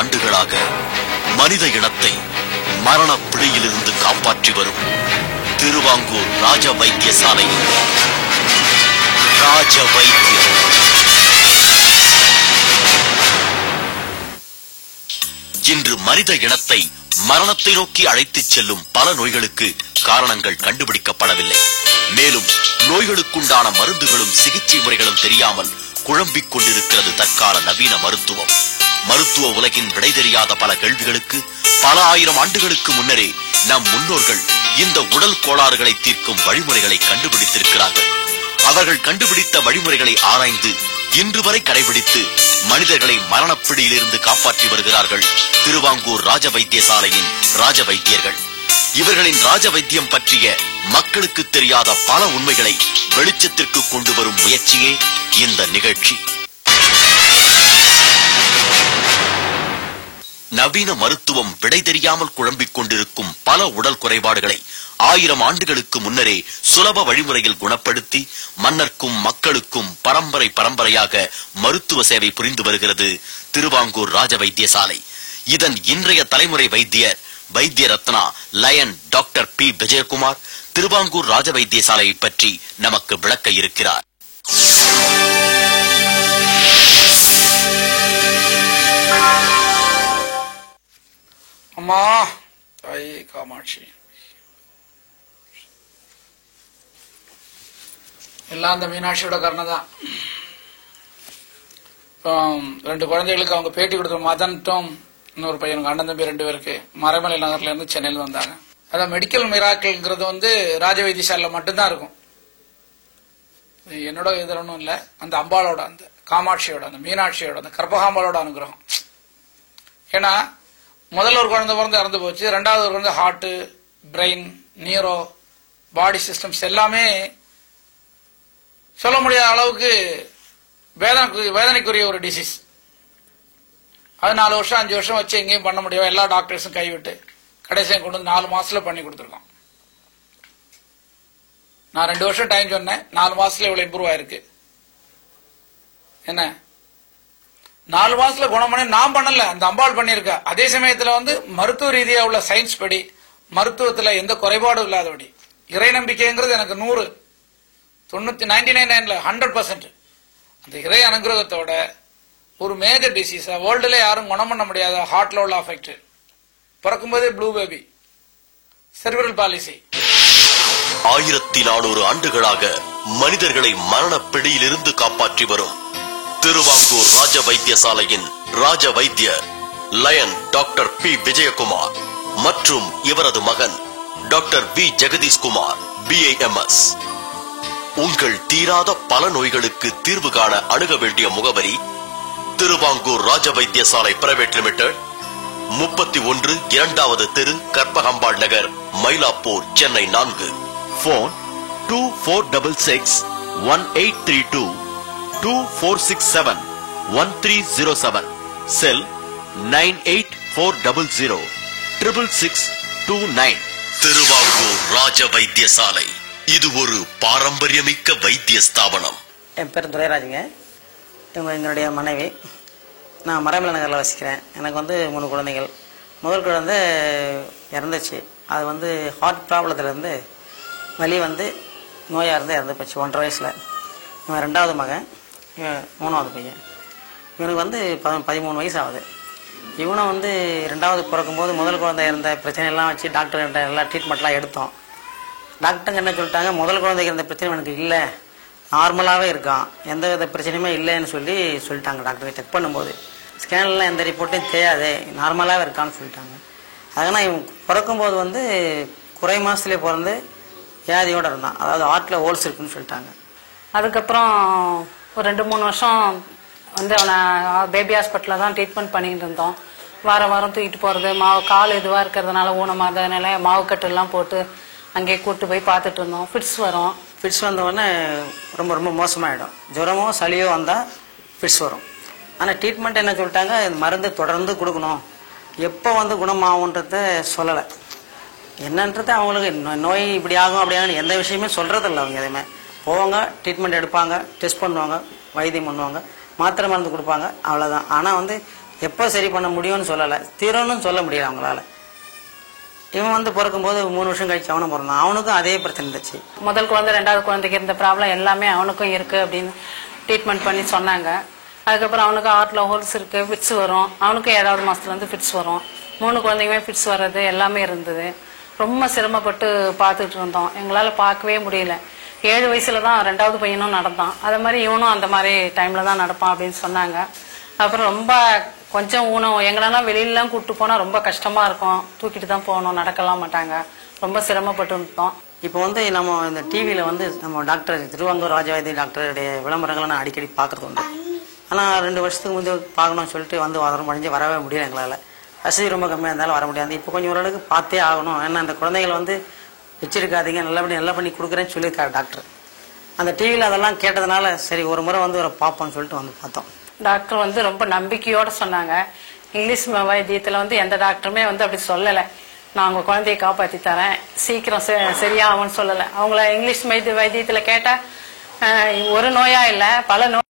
ஆண்டுகளாக மனித இனத்தை மரண பிடியிலிருந்து காப்பாற்றி வரும் திருவாங்கூர் ராஜ வைத்தியசாலையின் ராஜ வைத்தியம். இன்று மனித இனத்தை மரணத்தை நோக்கி அழைத்துச் செல்லும் பல நோய்களுக்கு காரணங்கள் கண்டுபிடிக்கப்படவில்லை. மேலும் நோய்களுக்குண்டான மருந்துகளும் சிகிச்சை முறைகளும் தெரியாமல் குழம்பிக் கொண்டிருக்கிறது தற்கால நவீன மருத்துவம். மருத்துவ உலகின் விடை தெரியாத பல கேள்விகளுக்கு பல ஆயிரம் ஆண்டுகளுக்கு முன்னரே நம் முன்னோர்கள் இந்த உடல் கோளாறுகளை தீர்க்கும் வழிமுறைகளை கண்டுபிடித்திருக்கிறார்கள். அவர்கள் கண்டுபிடித்த வழிமுறைகளை ஆராய்ந்து இன்று வரை கடைபிடித்து மனிதர்களை மரணப்பிடியிலிருந்து காப்பாற்றி வருகிறார்கள் திருவாங்கூர் ராஜ வைத்தியசாலையின் ராஜ வைத்தியர்கள். இவர்களின் ராஜ வைத்தியம் பற்றிய மக்களுக்கு தெரியாத பல உண்மைகளை வெளிச்சத்திற்கு கொண்டு வரும் முயற்சியே இந்த நிகழ்ச்சி. நவீன மருத்துவம் விடை தெரியாமல் குழம்பிக் கொண்டிருக்கும் பல உடல் குறைபாடுகளை 1000 ஆண்டுகளுக்கு முன்னரே சுலப வழிமுறையில் குணப்படுத்தி மன்னர்க்கும் மக்களுக்கும் பரம்பரை பரம்பரையாக மருத்துவ சேவை புரிந்து வருகிறது திருவாங்கூர் ராஜ வைத்தியசாலை. இதன் இன்றைய தலைமுறை வைத்தியர் வைத்திய Ratna lion doctor P Vijayakumar Thiruvankur Raja வைத்தியசாலையை பற்றி நமக்கு விளக்க இருக்கிறார். அம்மா தாயே காமாட்சி, எல்லாம் அந்த மீனாட்சியோட கருணை தான். இப்போ 2 குழந்தைகளுக்கு அவங்க பேட்டி கொடுத்த மதன்ட்டும் இன்னொரு பையனுக்கு அண்ணன் தம்பி 2 பேருக்கு மறைமலை நகர்ல இருந்து சென்னையில் வந்தாங்க. அதான் மெடிக்கல் மிராக்கிள்ங்கிறது ராஜ வைத்தியசாலையில் மட்டும்தான் இருக்கும். என்னோட இது ஒன்றும் இல்லை, அந்த அம்பாளோட அந்த காமாட்சியோட அந்த மீனாட்சியோட அந்த கற்பகாம்பாளோட அனுகிரகம். ஏன்னா முதல்ல ஒரு குழந்தை பிறந்து இறந்து போச்சு, 2வது ஒரு குழந்தை ஹார்ட், பிரெயின், நியூரோ, பாடி சிஸ்டம்ஸ் எல்லாமே சொல்ல முடியாத அளவுக்கு வேதனைக்குரிய ஒரு டிசீஸ். அது 4 வருஷம் 5 வருஷம் வச்சு எங்கேயும் பண்ண முடியாது, எல்லா டாக்டர்ஸும் கைவிட்டு கடைசியாக கொண்டு வந்து 4 மாசத்துல பண்ணி கொடுத்துருக்கோம். நான் 2 வருஷம் டைம் சொன்னேன், 4 மாசத்துல இவ்வளவு இம்ப்ரூவ் ஆயிருக்கு. என்ன 4 மாசத்துல குணம் பண்ணி நான் பண்ணல, அந்த அம்பாள் பண்ணிருக்க. அதே சமயத்துல மருத்துவ ரீதியா உள்ள சயின்ஸ் படி மருத்துவத்துல எந்த குறைபாடும் இல்லாதபடி இறை நம்பிக்கைங்கிறது எனக்கு 99.9 100%. அந்த இறை அனுகிரகத்தோட ஒரு மேஜர் டிசீஸ் வேர்ல்டுல யாரும் குணம் பண்ண முடியாத ஹார்ட்ல உள்ள அஃபெக்ட், பிறக்கும்போதே ப்ளூ பேபி, செரிப்ரல் பாலிசி. 1400 ஆண்டுகளாக மனிதர்களை மரண பிடியிலிருந்து காப்பாற்றி வரும் திருவாங்கூர் ராஜ வைத்தியசாலையின் ராஜ வைத்தியர் லயன் டாக்டர் பி விஜயகுமார் மற்றும் இவரது மகன் டாக்டர் வி ஜெகதீஷ்குமார் BAMS. உங்கள் தீராத பல நோய்களுக்கு தீர்வு காண அணுக வேண்டிய முகவரி திருவாங்கூர் ராஜ வைத்தியசாலை பிரைவேட் லிமிடெட், 31 2வது தெரு, கற்பகம்பாள் நகர், மயிலாப்பூர், சென்னை 4. போன் 2466 1832 2467 1307. செல் 98400 66629. திருவாங்கூர் ராஜ வைத்தியசாலை இது ஒரு பாரம்பரியமிக்க வைத்திய ஸ்தாபனம். என் பேர் துரைராஜுங்க. இவங்க எங்களுடைய மனைவி. நான் மறைமலை நகரில் வசிக்கிறேன். எனக்கு 3 குழந்தைகள். முதல் குழந்தை இறந்துச்சு. அது ஹார்ட் ப்ராப்ளத்துலேருந்து வலி நோயாக இருந்து இறந்து போச்சு 1.5 வயசில். இவன் 2வது மகன், இவன் 3வது பையன். இவனுக்கு 13 வயசு ஆகுது. இவனும் 2வது பிறக்கும்போது முதல் குழந்தை இருந்த பிரச்சனையெல்லாம் வச்சு டாக்டர்கிட்ட எல்லாம் ட்ரீட்மெண்ட்லாம் எடுத்தோம். டாக்டருங்க என்ன சொல்லிட்டாங்க, முதல் குழந்தைக்கு இருந்த பிரச்சனை எனக்கு இல்லை, நார்மலாகவே இருக்கான், எந்த வித பிரச்சனையுமே இல்லைன்னு சொல்லிட்டாங்க டாக்டர். செக் பண்ணும்போது ஸ்கேன்லாம் எந்த ரிப்போர்ட்டையும் தெரியாது, நார்மலாகவே இருக்கான்னு சொல்லிட்டாங்க. அதனால் இவன் பிறக்கும்போது வந்து குறை மாதத்துலேயே பிறந்து வியாதியோடு இருந்தான், அதாவது ஹார்ட்டில் ஹோல்ஸ் இருக்குன்னு சொல்லிட்டாங்க. அதுக்கப்புறம் ஒரு 2-3 வருஷம் வந்து அவனை பேபி ஹாஸ்பிட்டலில் தான் ட்ரீட்மெண்ட் பண்ணிட்டு இருந்தோம். வாரம் தூக்கிட்டு போகிறது, கால் இதுவாக இருக்கிறதுனால ஊனமாக இருந்ததுனால மாவுக்கட்டெல்லாம் போட்டு அங்கேயே கூப்பிட்டு போய் பார்த்துட்டு இருந்தோம். ஃபிட்ஸ் வந்தவொடனே ரொம்ப ரொம்ப மோசமாகிடும். ஜுரமோ சளியோ வந்தால் ஃபிட்ஸ் வரும். ஆனால் ட்ரீட்மெண்ட் என்ன சொல்லிட்டாங்க, மருந்து தொடர்ந்து கொடுக்கணும், எப்போ வந்து குணமாகுன்றத சொல்லலை. என்னன்றது அவங்களுக்கு நோய் இப்படி ஆகும் அப்படியாகும் எந்த விஷயமே சொல்கிறதில்ல. அவங்க எதுவுமே போவாங்க, ட்ரீட்மெண்ட் எடுப்பாங்க, டெஸ்ட் பண்ணுவாங்க, வைத்தியம் பண்ணுவாங்க, மாத்திரை மருந்து கொடுப்பாங்க, அவ்வளோதான். ஆனால் வந்து எப்போ சரி பண்ண முடியும்னு சொல்லலை, தீரணும்னு சொல்ல முடியல அவங்களால. இவன் வந்து பிறக்கும்போது 3 வருஷம் கழிச்சு அவனும் பிறந்தான், அவனுக்கும் அதே பிரச்சனை இருந்துச்சு. முதல் குழந்தை 2வது குழந்தைக்கு இருந்த ப்ராப்ளம் எல்லாமே அவனுக்கும் இருக்குது அப்படின்னு ட்ரீட்மெண்ட் பண்ணி சொன்னாங்க. அதுக்கப்புறம் அவனுக்கு ஹார்ட்டில் ஹோல்ஸ் இருக்குது, ஃபிட்ஸ் வரும். அவனுக்கும் 7வது மாதத்துலேருந்து ஃபிட்ஸ் வரும். 3 குழந்தைக்குமே ஃபிட்ஸ் வர்றது எல்லாமே இருந்தது. ரொம்ப சிரமப்பட்டு பார்த்துட்டு இருந்தோம், எங்களால் பார்க்கவே முடியல. 7 வயசுல தான் 2வது பையனும் நடந்தான். அதே மாதிரி இவனும் அந்த மாதிரி டைமில் தான் நடப்பான் அப்படின்னு சொன்னாங்க. அப்புறம் ரொம்ப கொஞ்சம் ஊனம், எங்களெல்லாம் வெளியிலலாம் கூப்பிட்டு போனால் ரொம்ப கஷ்டமாக இருக்கும், தூக்கிட்டு தான் போகணும், நடக்கலாம் மாட்டாங்க, ரொம்ப சிரமப்பட்டு இருந்தோம். இப்போ வந்து நம்ம இந்த டிவியில் வந்து நம்ம டாக்டர் திருவாங்கூர் ராஜவைத்திய டாக்டருடைய விளம்பரங்களை நான் அடிக்கடி பார்க்குறது உண்டு. ஆனால் 2 வருஷத்துக்கு முந்தைய பார்க்கணும்னு சொல்லிட்டு வந்து வரம் முடிஞ்சு வரவே முடியல எங்களால். வசதி ரொம்ப கம்மியாக இருந்தாலும் வர முடியாது. இப்போ கொஞ்சம் ஓரளவுக்கு பார்த்தே ஆகணும், ஏன்னா அந்த குழந்தைகளை வந்து வச்சிருக்காதீங்க, நல்லா பண்ணி கொடுக்குறேன்னு சொல்லியிருக்காரு டாக்டர். அந்த டிவியில் அதெல்லாம் கேட்டதுனால சரி ஒரு முறை வந்து ஒரு பார்ப்போம்னு சொல்லிட்டு வந்து பார்த்தோம். டாக்டர் வந்து ரொம்ப நம்பிக்கையோடு சொன்னாங்க. இங்கிலீஷ் வைத்தியத்தில் வந்து எந்த டாக்டருமே வந்து அப்படி சொல்லலை, நான் உங்கள் குழந்தையை காப்பாற்றி தரேன், சீக்கிரம் சரியாகும்னு சொல்லலை. அவங்கள இங்கிலீஷ் வைத்தியத்தில் கேட்டால் ஒரு நோயா இல்லை, பல நோய்